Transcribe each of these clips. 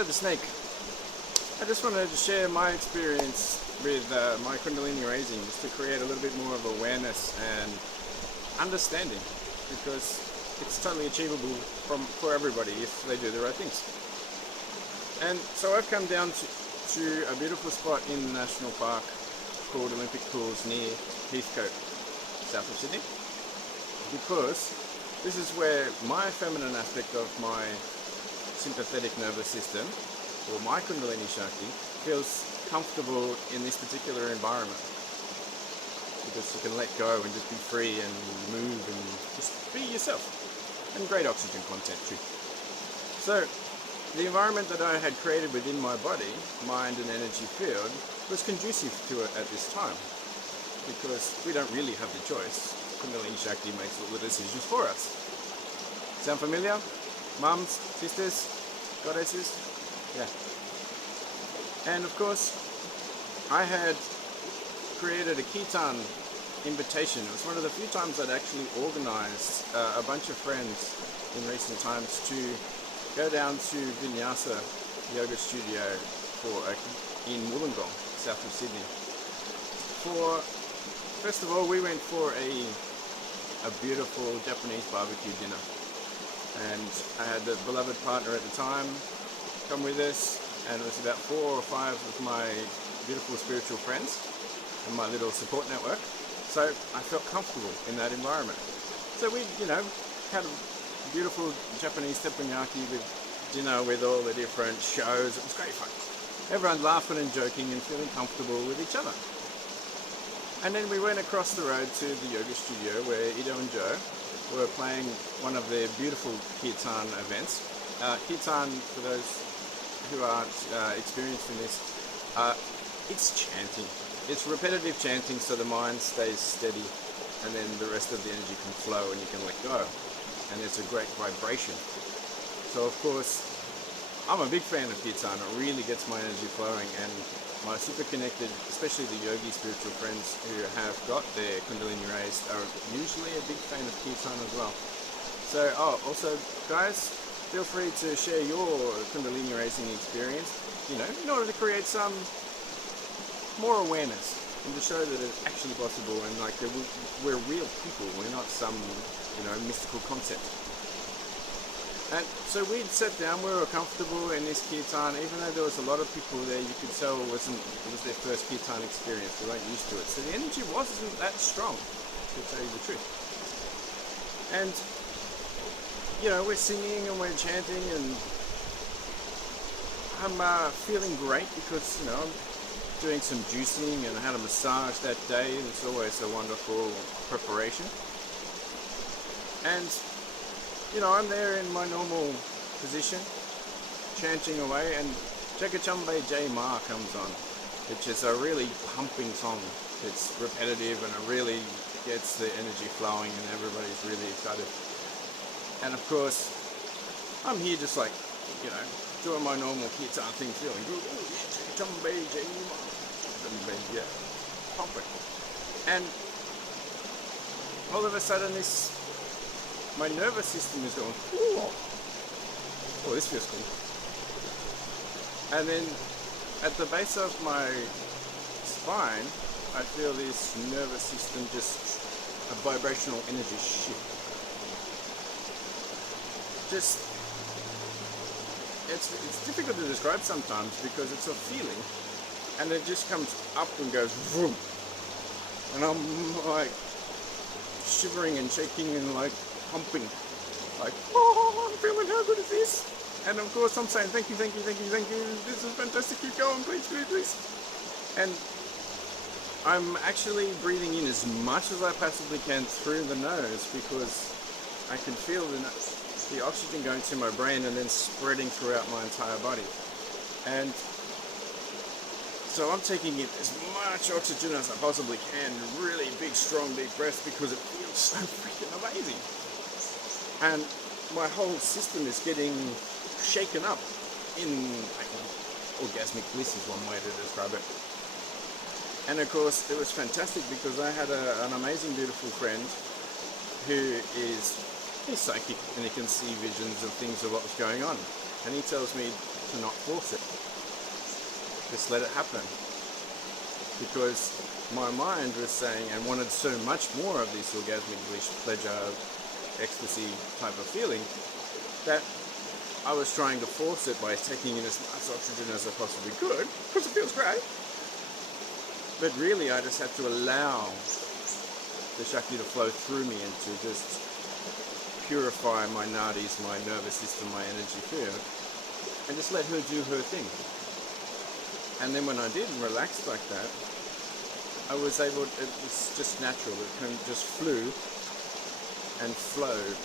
Hello the snake. I just wanted to share my experience with my Kundalini raising, just to create a little bit more of awareness and understanding, because it's totally achievable for everybody if they do the right things. And so I've come down to a beautiful spot in the national park called Olympic Pools near Heathcote, south of Sydney, because this is where my feminine aspect of my sympathetic nervous system, or my Kundalini Shakti, feels comfortable in this particular environment, because you can let go and just be free and move and just be yourself, and great oxygen content too. So the environment that I had created within my body, mind and energy field, was conducive to it at this time, because we don't really have the choice. Kundalini Shakti makes all the decisions for us. Sound familiar? Mums, sisters, goddesses? Yeah. And of course, I had created a Kirtan invitation. It was one of the few times I'd actually organized a bunch of friends in recent times to go down to Vinyasa Yoga Studio in Wollongong, south of Sydney. First of all, we went for a beautiful Japanese barbecue dinner. And I had the beloved partner at the time come with us, and it was about 4 or 5 of my beautiful spiritual friends and my little support network. So I felt comfortable in that environment. So we, had a beautiful Japanese teppanyaki with dinner with all the different shows. It was great fun. Everyone laughing and joking and feeling comfortable with each other. And then we went across the road to the yoga studio where Ido and Joe were playing one of their beautiful Kirtan events. Kirtan, for those who aren't experienced in this, it's chanting. It's repetitive chanting, so the mind stays steady, and then the rest of the energy can flow and you can let go. And it's a great vibration. So of course, I'm a big fan of Kirtan. It really gets my energy flowing, and my super connected, especially the yogi spiritual friends who have got their Kundalini raised, are usually a big fan of Kirtan as well. So, also guys, feel free to share your Kundalini raising experience, in order to create some more awareness and to show that it's actually possible, and like we're real people, we're not some, mystical concept. And so we sat down, we were comfortable in this Kirtan, even though there was a lot of people there, you could tell it was their first Kirtan experience, they weren't used to it. So the energy wasn't that strong, to tell you the truth. And, we're singing and we're chanting, and I'm feeling great because, I'm doing some juicing, and I had a massage that day. It's always a wonderful preparation. And I'm there in my normal position, chanting away, and Jagachambe Jai Ma comes on, which is a really pumping song. It's repetitive and it really gets the energy flowing, and everybody's really excited. And of course, I'm here just like, doing my normal Kirtan thing, feeling good. Oh yeah, Jagachambe Jai Ma. Yeah, pumping. And all of a sudden my nervous system is going, oh, this feels cool. And then at the base of my spine, I feel this nervous system, just a vibrational energy shift. It's difficult to describe sometimes because it's a feeling, and it just comes up and goes vroom. And I'm like shivering and shaking and like pumping, like, oh, I'm feeling, how good is this? And of course I'm saying, thank you, this is fantastic, keep going, please. And I'm actually breathing in as much as I possibly can through the nose, because I can feel the oxygen going to my brain and then spreading throughout my entire body. And so I'm taking in as much oxygen as I possibly can, really big, strong, deep breaths, because it feels so freaking amazing. And my whole system is getting shaken up in orgasmic bliss is one way to describe it. And of course, it was fantastic because I had an amazing, beautiful friend who he's psychic and he can see visions of things of what was going on. And he tells me to not force it. Just let it happen. Because my mind was saying, and wanted so much more of this orgasmic bliss, pleasure, ecstasy type of feeling, that I was trying to force it by taking in as much oxygen as I possibly could, because it feels great. But really, I just had to allow the Shakti to flow through me and to just purify my nadis, my nervous system, my energy field, and just let her do her thing. And then when I did relax like that, I was able, it was just natural, it just flew and flowed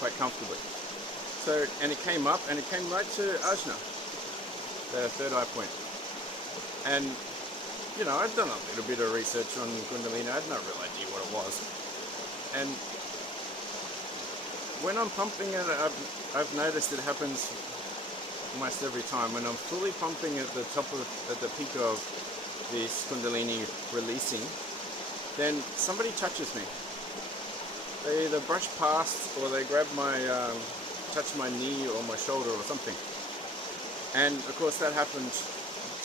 quite comfortably. So, and it came up, and it came right to Ajna, the third eye point. And, you know, I'd done a little bit of research on Kundalini, I had no real idea what it was. And when I'm pumping it, I've noticed it happens almost every time. When I'm fully pumping at the peak of this Kundalini releasing, then somebody touches me. They either brush past or they grab my, touch my knee or my shoulder or something. And of course that happened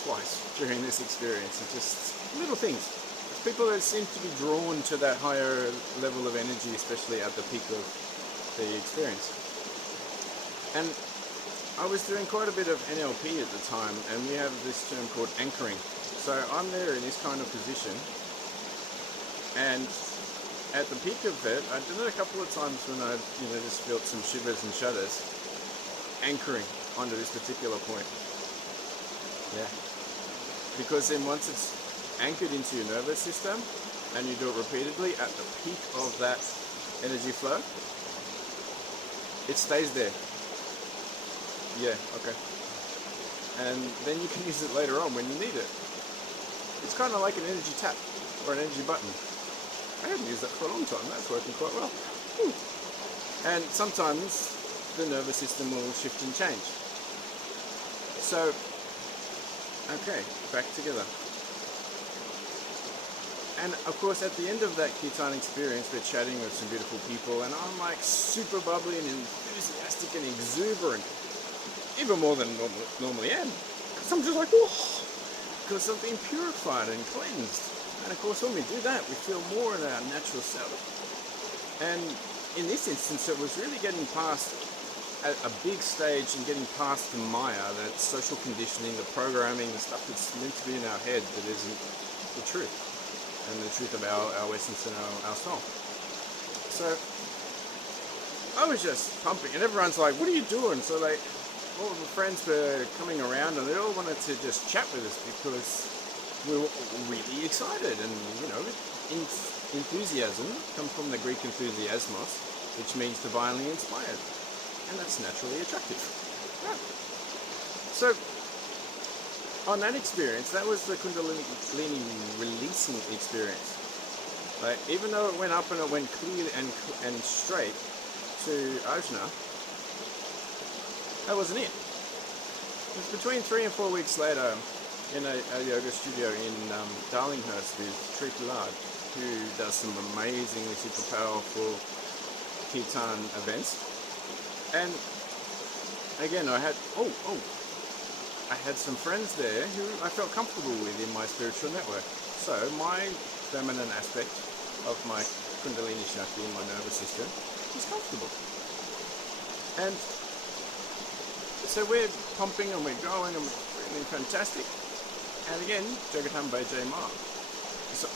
twice during this experience. It's just little things. It's people that seem to be drawn to that higher level of energy, especially at the peak of the experience. And I was doing quite a bit of NLP at the time, and we have this term called anchoring. So I'm there in this kind of position, and at the peak of it, I did it a couple of times when I, just felt some shivers and shudders, anchoring onto this particular point. Yeah. Because then once it's anchored into your nervous system, and you do it repeatedly at the peak of that energy flow, it stays there. Yeah, okay. And then you can use it later on when you need it. It's kind of like an energy tap or an energy button. I haven't used that for a long time. That's working quite well. And sometimes the nervous system will shift and change. So, okay, back together. And of course, at the end of that Kirtan experience, we're chatting with some beautiful people, and I'm like super bubbly and enthusiastic and exuberant, even more than normally am. Because I'm just like, whoa, because I've been purified and cleansed. And of course, when we do that, we feel more in our natural self. And in this instance, it was really getting past a big stage and getting past the Maya, that social conditioning, the programming, the stuff that's meant to be in our head that isn't the truth, and the truth of our essence and our soul. So I was just pumping, and everyone's like, what are you doing? So all of the friends were coming around, and they all wanted to just chat with us because we were really excited. And enthusiasm comes from the Greek enthusiasmos, which means divinely inspired, and that's naturally attractive. Yeah. So on that experience, that was the Kundalini releasing experience. Like, even though it went up and it went clear and straight to Ajna, that wasn't it. It was between 3 and 4 weeks later in a yoga studio in Darlinghurst with Sri Pilad, who does some amazingly super powerful Kirtan events. And again, I had some friends there who I felt comfortable with in my spiritual network. So my feminine aspect of my Kundalini Shakti in my nervous system was comfortable. And so we're pumping and we're going and we're feeling fantastic. And again, Jagatam Bay Jai Ma. It's a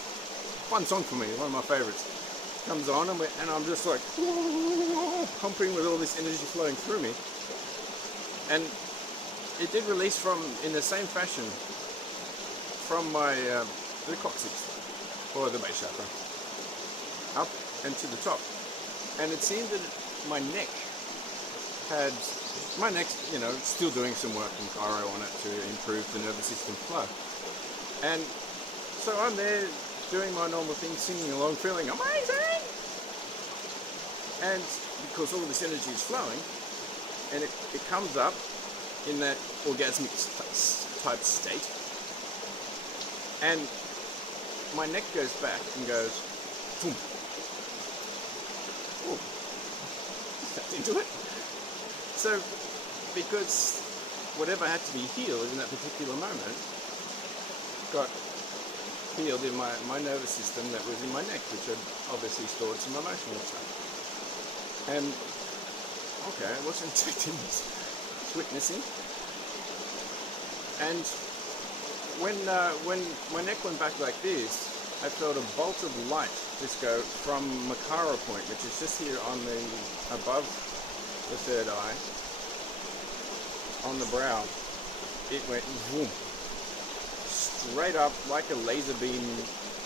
fun song for me, one of my favorites. Comes on and I'm just like pumping with all this energy flowing through me. And it did release in the same fashion from the coccyx, or the base chakra, up and to the top. And it seemed that my neck's, still doing some work in chiro on it to improve the nervous system flow. And so I'm there doing my normal thing, singing along, feeling amazing. And because all this energy is flowing, and it comes up in that orgasmic type state, and my neck goes back and goes, boom. Oh, tapped into it. So because whatever had to be healed in that particular moment got healed in my nervous system that was in my neck, which had obviously stored some emotional stuff. And okay, I wasn't expecting this, witnessing. And when my neck went back like this, I felt a bolt of light just go from Makara point, which is just here on the above the third eye, on the brow. It went boom, straight up like a laser beam,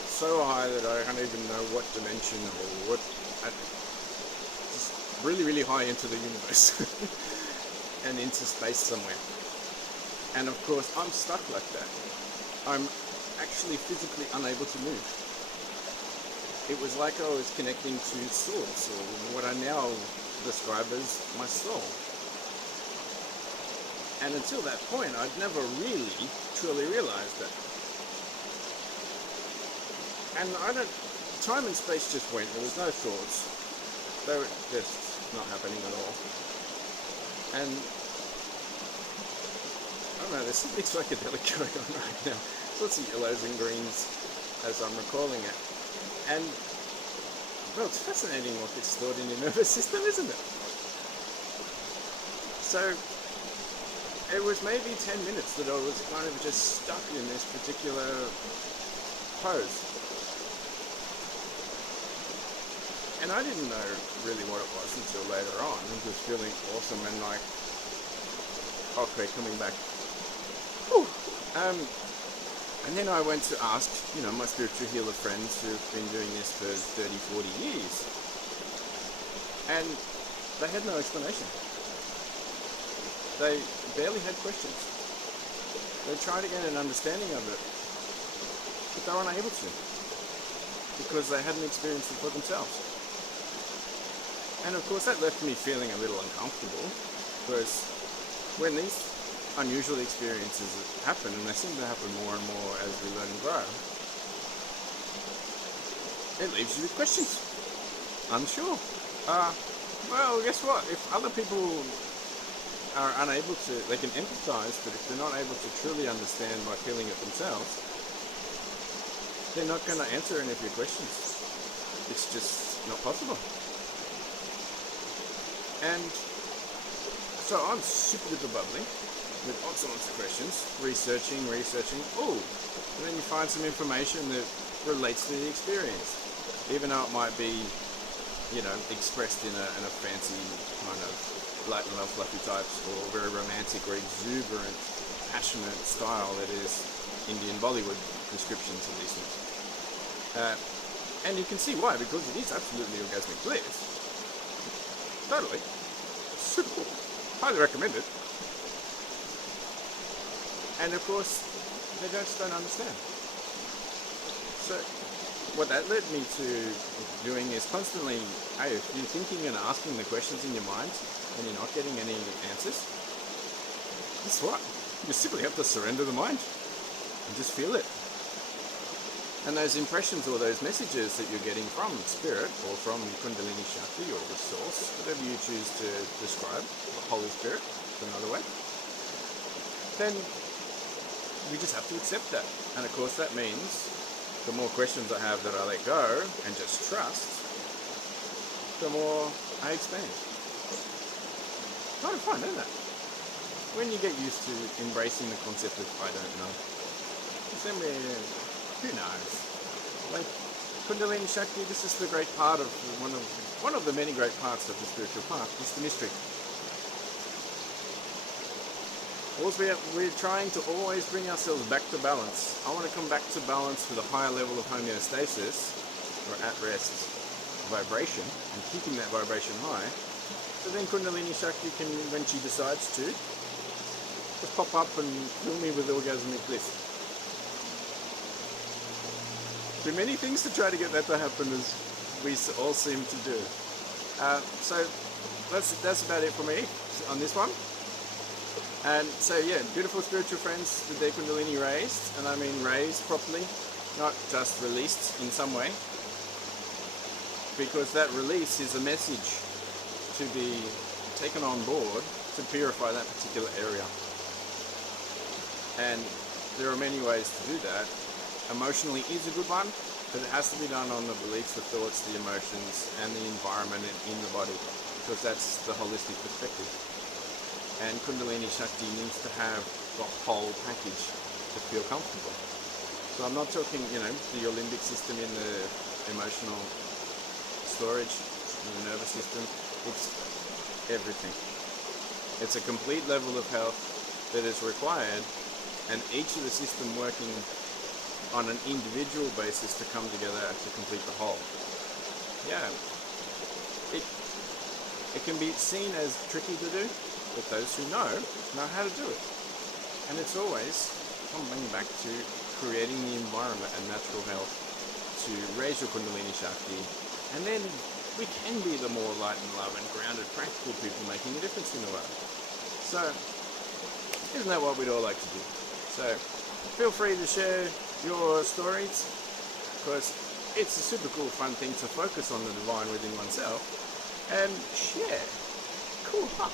so high that I don't even know what dimension or what. Just really, really high into the universe and into space somewhere. And of course, I'm stuck like that. I'm actually physically unable to move. It was like I was connecting to source, or what I now describe as my soul. And until that point, I'd never really truly realized that. And time and space just went. There was no thoughts. They were just not happening at all. And I don't know, there's something psychedelic going on right now. Lots of yellows and greens as I'm recalling it. And, well, it's fascinating what gets stored in your nervous system, isn't it? So, it was maybe 10 minutes that I was kind of just stuck in this particular pose. And I didn't know really what it was until later on. I was just feeling awesome and like, okay, coming back. Whew. And then I went to ask, my spiritual healer friends who've been doing this for 30, 40 years. And they had no explanation. They barely had questions. They tried to get an understanding of it, but they were unable to, because they hadn't experienced it for themselves. And of course that left me feeling a little uncomfortable, because when these unusual experiences happen, and they seem to happen more and more as we learn and grow, it leaves you with questions. Unsure. Well, guess what? If other people are unable to, they can empathize, but if they're not able to truly understand by feeling it themselves, they're not going to answer any of your questions. It's just not possible. And so I'm super duper bubbly, with lots and lots of questions, researching. Oh, and then you find some information that relates to the experience, even though it might be, expressed in a fancy kind of light and love fluffy types, or very romantic or exuberant, passionate style that is Indian Bollywood descriptions of these things. And you can see why, because it is absolutely orgasmic bliss. Totally. Super cool. Highly recommend it. And of course, they just don't understand. So what that led me to doing is constantly, hey, if you're thinking and asking the questions in your mind and you're not getting any answers, guess what? You simply have to surrender the mind and just feel it. And those impressions or those messages that you're getting from spirit or from Kundalini Shakti or the source, whatever you choose to describe, the Holy Spirit, another way, then we just have to accept that. And of course that means the more questions I have that I let go and just trust, the more I expand. Kind of fun, isn't it? When you get used to embracing the concept of I don't know. Then who knows? Like Kundalini Shakti, this is the great part of one of the many great parts of the spiritual path, is the mystery. We're trying to always bring ourselves back to balance. I want to come back to balance with a higher level of homeostasis, or at rest vibration, and keeping that vibration high. So then Kundalini Shakti can, when she decides to, just pop up and fill me with orgasmic bliss. Do many things to try to get that to happen, as we all seem to do. So that's about it for me on this one. And so yeah, beautiful spiritual friends with their Kundalini raised, and I mean raised properly, not just released in some way, because that release is a message to be taken on board to purify that particular area. And there are many ways to do that. Emotionally is a good one, but it has to be done on the beliefs, the thoughts, the emotions, and the environment in the body, because that's the holistic perspective. And Kundalini Shakti needs to have the whole package to feel comfortable. So I'm not talking, the limbic system in the emotional storage in the nervous system. It's everything. It's a complete level of health that is required, and each of the system working on an individual basis to come together to complete the whole. Yeah, it can be seen as tricky to do, but those who know how to do it. And it's always coming back to creating the environment and natural health to raise your Kundalini Shakti, and then we can be the more light and love and grounded, practical people making a difference in the world. So, isn't that what we'd all like to do? So, feel free to share your stories, because it's a super cool, fun thing to focus on the divine within oneself and share. Cool, huh?